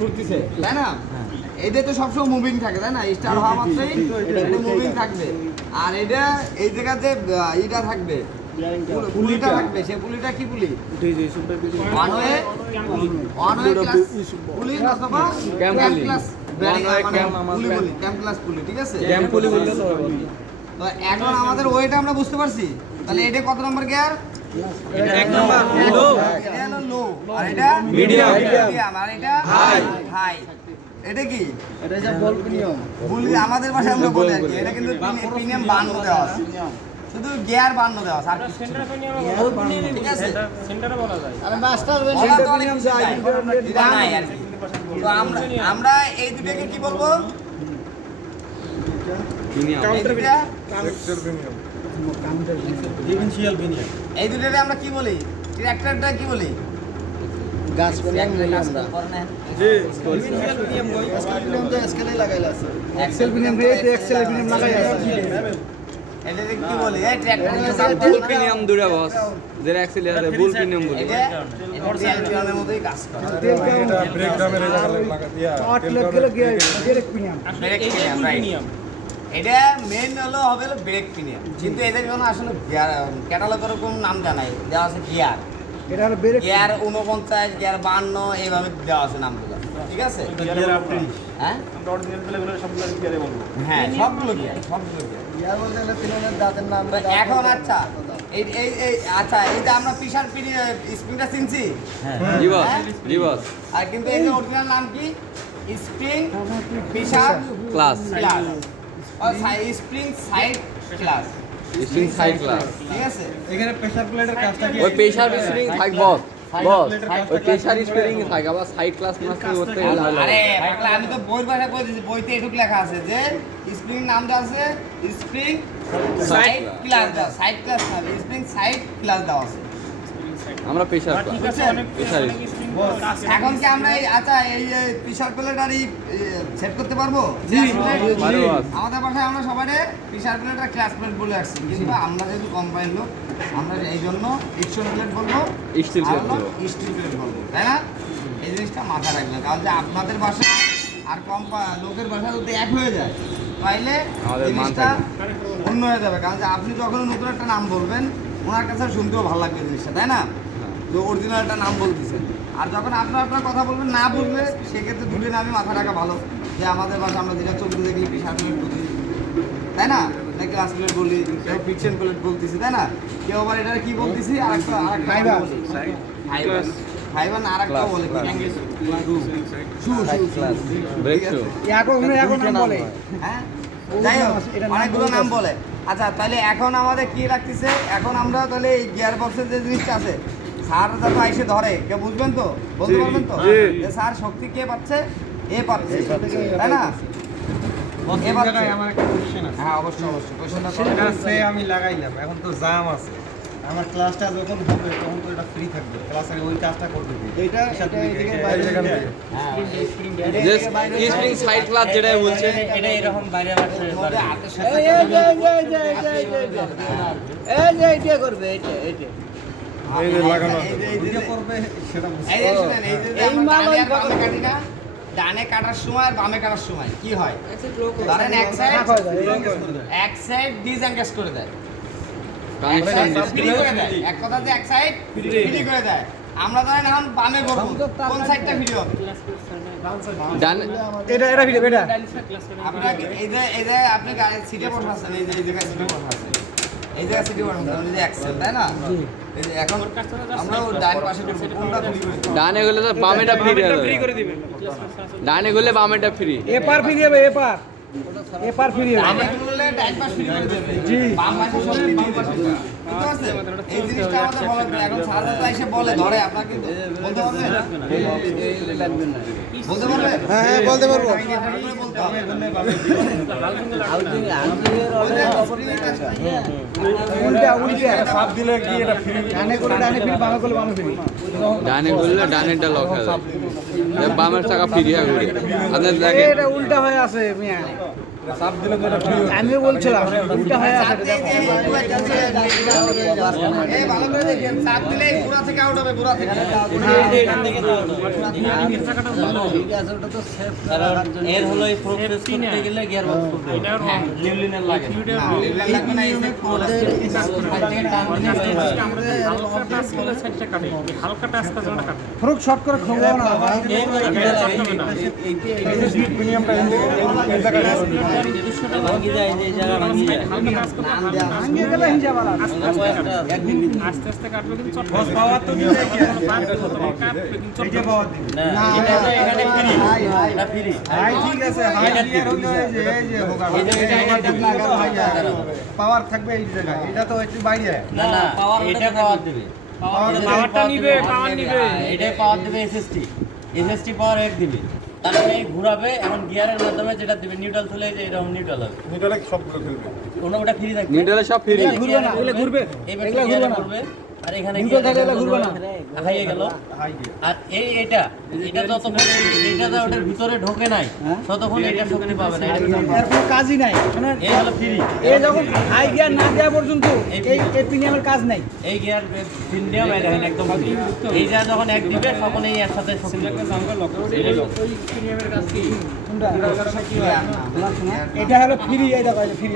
ঘুরতেছে তাই না? এটা তো সবসময় মুভিং থাকে তাই না? স্টার হওয়া মাত্রই এটা মুভিং থাকবে। আর এটা এই জায়গাতে এটা থাকবে, পুলিটা থাকবে। সেই পুলিটা কি পুলি? ওয়ান ওয়ে ক্লাস পুলি অথবা ক্যাম্প ক্লাস ক্যাম্প ক্লাস পুলি, ঠিক আছে? ক্যাম্প পুলি বললে তো হবে। তো এখন আমাদের ওয়েটা আমরা বুঝতে পারছি। তাহলে এটা কত নম্বর গিয়ার? এটা 1 নাম্বার লো, এটা হলো লো, আর এটা মিডিয়াম, আর এটা হাই। এটা কি? এটা যে বল প্রিমিয়াম, বলি আমাদের ভাষায় আমরা বলি আর কি। এটা কিন্তু প্রিমিয়াম 52 দেওয়া আছে, শুধু গিয়ার 52 দেওয়া আছে আর কিছু সেন্টার প্রিমিয়াম ঠিক আছে? সেন্টারে বলা যায়। আরে মাস্টার প্রিমিয়াম যায় এটা নাই আর কি। তো আমরা এই দুটোকে কি বলবো? Counter differential premium. এই দুটোকে আমরা কি বলি? ট্র্যাক্টরটা কি বলি? গাছ প্রিমিয়াম বলি আমরা। জি ডিফারেন্সিয়াল প্রিমিয়াম কই? প্রিমিয়াম তো স্কেলে লাগাইলা আছে। এক্সেল প্রিমিয়াম রে, এক্সেল প্রিমিয়াম লাগাই আছে। এটাকে কি বলি? এই ট্র্যাক্টর বুল প্রিমিয়াম দুরা বস, যেটা অ্যাক্সিলারে বুল প্রিমিয়াম বলি। এটা রিয়াল প্রিমিয়ামের মতোই কাজ করে। ব্রেক ডামের লাগা দিয়া আসলে ব্রেক এই যে প্রিমিয়াম, ফুল রাইট। প্রিমিয়াম। এটা মেন হবে ব্রেক প্রিমিয়াম, কিন্তু এদের কোনো আসলে ক্যাটালগ এরকম নাম জানাই দেওয়া আছে গিয়ার। এটা হলো ব্রেক গিয়ার 49, গিয়ার 52 এইভাবে দেওয়া আছে নামগুলো, ঠিক আছে? গিয়ার আপনি হ্যাঁ আমরা অরিজিনাল প্লেগুলো সবগুলো গিয়ারে বলবো। হ্যাঁ, সবগুলো গিয়ার। ইয়ার বলতে গেলে তিনজনের দাঁতের নাম। তো এখন আচ্ছা এই আচ্ছা এই যে আমরা পিসার স্প্রিংটা চিনছি, জি বস, জি বস। আর কিন্তু এই যে অরিজিনাল নাম কি? স্প্রিং পিসার class, class, spring side class, spring side class. ঠিক আছে? এখানে প্রেসার প্লেটের কাজটা কি? ওই প্রেসার স্প্রিং থাক বস, বস ওই প্রেসার স্প্রিং থাক, আবার সাইড ক্লাস মাস্টার করতে গেলে হলো। আরে পাগলা, আমি তো বইয়ের ভাষা কই দিছি, বইতে এটুক লেখা আছে যে স্প্রিং নামটা আছে স্প্রিং সাইড ক্লাস দাও, সাইড ক্লাস না, স্প্রিং সাইড ক্লাস দাও আছে। আমরা প্রেসার ঠিক ক্লাস। আছে, অনেক প্রেসার অনেক স্প্রিং কাজ এখন কি আমরা এই আচ্ছা এই প্রেসার প্লেটার সেট করতে পারবো? পারো বস। আমাদের ভাষায় আমরা সবাই প্রেসার প্লেটার ক্লাস প্লেট বলে আসছি, কিন্তু আমরা যেহেতু কোম্পানির লোক আমরা এই জন্য ইকশন প্লেট বলবো, স্টিল প্লেট বলবো। স্টিল প্লেট বলবো, তাই না? এই জিনিসটা মাথায় রাখবেন, কারণ যে আপনাদের ভাষা আর লোকের ভাষা যদি এক হয়ে যায় তাইলে আমাদের মান জিনিসটা থাকবে। অন্য হয়ে যাবে। কারণ যে আপনি যখন নতুন একটা নাম বলবেন ওনার কাছে শুনতেও ভালো লাগবে জিনিসটা, তাই না? যে অরিজিনাল একটা নাম বলতেছেন, আর যখন আপনার কথা বলবেন না বুঝলে সেক্ষেত্রে দুটো নামই মাথা রাখা ভালো, যে আমাদের ভাষা আমরা যেটা চলতে দেখি প্রেসার প্লেট বলি, তাই না? ক্লাস প্লেট বলি, কেউ ফিকশন প্লেট বলতেছি, তাই না? কেউ আবার এটা কি বলতেছি আরেকটা ফাইবার না আরেকটা বলে ব্রেক শু। এখন নাম বলে। হ্যাঁ, যাই হোক, অনেকগুলো নাম বলে। আচ্ছা তাহলে এখন আমাদের কি লাগতেছে? এখন আমরা তাহলে এই গিয়ার বক্সের যে জিনিসটা আছে, স্যার যত আইসে ধরে কেউ বুঝবেন তো, বলতে পারবেন তো যে স্যার শক্তি কে পাচ্ছে? এ পাচ্ছে, তাই না? এ পাচ্ছে। আমার একটা কোশ্চেন আছে। হ্যাঁ অবশ্যই অবশ্যই, কোশ্চেনটা সেটা আছে আমি লাগাইলাম, এখন তো জাম আছে। আমার ক্লাসটা যখন হবে তখন তো এটা ফ্রি থাকবে, ক্লাসে ওই কাজটা করতে দিই। এইটা এদিকে বাইরে হ্যাঁ যে স্প্রিং সাইড ক্লাস যেটা বলছে, এটা এরকম বাইরে আসছে। হাতের সাথে এই যে এইটা করবে, এইটা এই যে লাগানো আছে। এটা করবে সেটা বুঝতে এই যে শুনেন, এই যে এই আমরা মাল ডানে ওই আর বামে কাটি না, ডানে কাটার সময় আর বামে কাটার সময় কি হয়? ধরেন এক সাইড ডিসএঙ্গেজ করে দেয়, এক সাইড ফ্রি করে দেয়, এক কথা যে এক সাইড ফ্রি করে দেয়। আমরা ধরেন এখন বামে করব, কোন সাইডটা ফ্রি হবে? ডান এটা ভিডিও এটা আপনার এই যে আপনি সিটে বসে আছেন, এই যে এই জায়গায় সিটে বসে আছেন, এই জায়গায় সিটে বসে আছেন, এই যে এক্সেল, তাই না? এই যে এখন আমরা ওর ডান পাশে করব, কোনটা ফ্রি করে? ডানে গেলে তো বামেটা ফ্রি করে দিবে। ডানে গেলে বামেটা ফ্রি। এপার ফ্রি হবে, এপার ফ্রি হবে। ডানে করলে ডান পাশ ফ্রি করে দেবে, বাম পাশে সব ফ্রি দিয়ে দেবে। বুঝতে পারছেন? এই জিনিসটা আমাদের বলা যায়। এখন সারা তো এসে বলে ধরে, আপনারা কি বলতে পারবেন? বলতে পারবেন? হ্যাঁ বলতে পারবো। বলতে হবে। উল্টা সাপ দিলে কি এটা ফ্রি? ডানে করে ডানে ফ্রি, বামে করলে বামে ফ্রি। ডানে করলে ডানেরটা লক হয়ে যায়। বামের চাকা ফ্রি হয়ে ঘুরে আপনার দেখেন এটা উল্টা হয়ে আছে মিয়া চাপ দিলে তো এটা ফ্রি আমিও বলছিলাম উল্টা হয়ে আছে এটা দেখো। এই ভালো করে দেখেন, চাপ দিলে ঘোড়া থেকে আউট হবে, ঘোড়া থেকে। এর হলো এই প্রসেস করতে গেলে গিয়ার বক্স করতে লিভলিনের লাগে লাগবে না, এই যে হালকা টাচ করে কাটে ফ্রুক শর্ট করে খাবো না ভাই। প্রিমিয়ামটা এই জায়গায় ভাঙি যায় এই জায়গা ভাঙি যায় ভাঙিয়ে গেলে হিসাব আলাদা। আস্তে আস্তে কাটবে কিন্তু চট বস পাওয়ার তো দিবে কি এই যে পাওয়ার দিবে না এটা তো এখানে ফ্রি এটা ফ্রি হাই ঠিক আছে হাই গিয়ার হলো এই যে হোগা এই যে এটা হাই পাওয়ার থাকবে এই জায়গায় এটা তো একটু বাইরে না না এটা পাওয়ার দিবে পাওয়ারটা নিবে পাওয়ার নিবে এটাই পাওয়ার দিবে এসএসটি পাওয়ার 1 দিবে তারপরে এই ঘোরাবে এখন গিয়ারের মাধ্যমে যেটা দিবে নিউট্রাল তুলে যে এরকম নিউট্রাল হবে নিটালে সবগুলো খেলবে কোনো ওটা ফ্রি থাকবে নিউট্রালে সব ফ্রি ঘুরবে না, এগুলো ঘুরবে। এই এগুলো ঘুরবে না। ঘুরবে আর এখানে নিউট্রাল থাকলে এগুলো ঘুরবে না। হাইয়ে গেল হাই গিয়ার আর এটা যতক্ষণ এটা তো ওটার ভিতরে ঢোকে নাই ততক্ষণ এটা শক্তি পাবে না এটা এর কোনো কাজই নাই মানে এই হলো ফ্রি এ যখন হাই গিয়ার না দেওয়া পর্যন্ত এই এই প্রিমিয়ামের কাজ নাই। এই গিয়ার তিনটেও দেখেন একদম free। এইটা যখন এক দিবে তখন এই এর সাথে শক্তি কোনটা? এটা হলো ফ্রি, এই দেখো ফ্রি।